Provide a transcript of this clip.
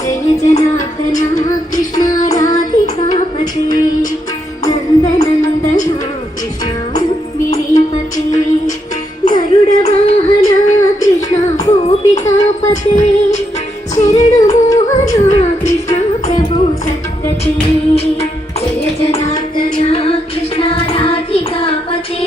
जय जनार्दना कृष्ण राधिकापते नन्दनन्दना कृष्ण रुक्मिणीपते गरुडवाहना कृष्ण गोपिकापते चरणमोहना कृष्ण प्रभो सद्गते जय जनार्दना कृष्ण राधिकापते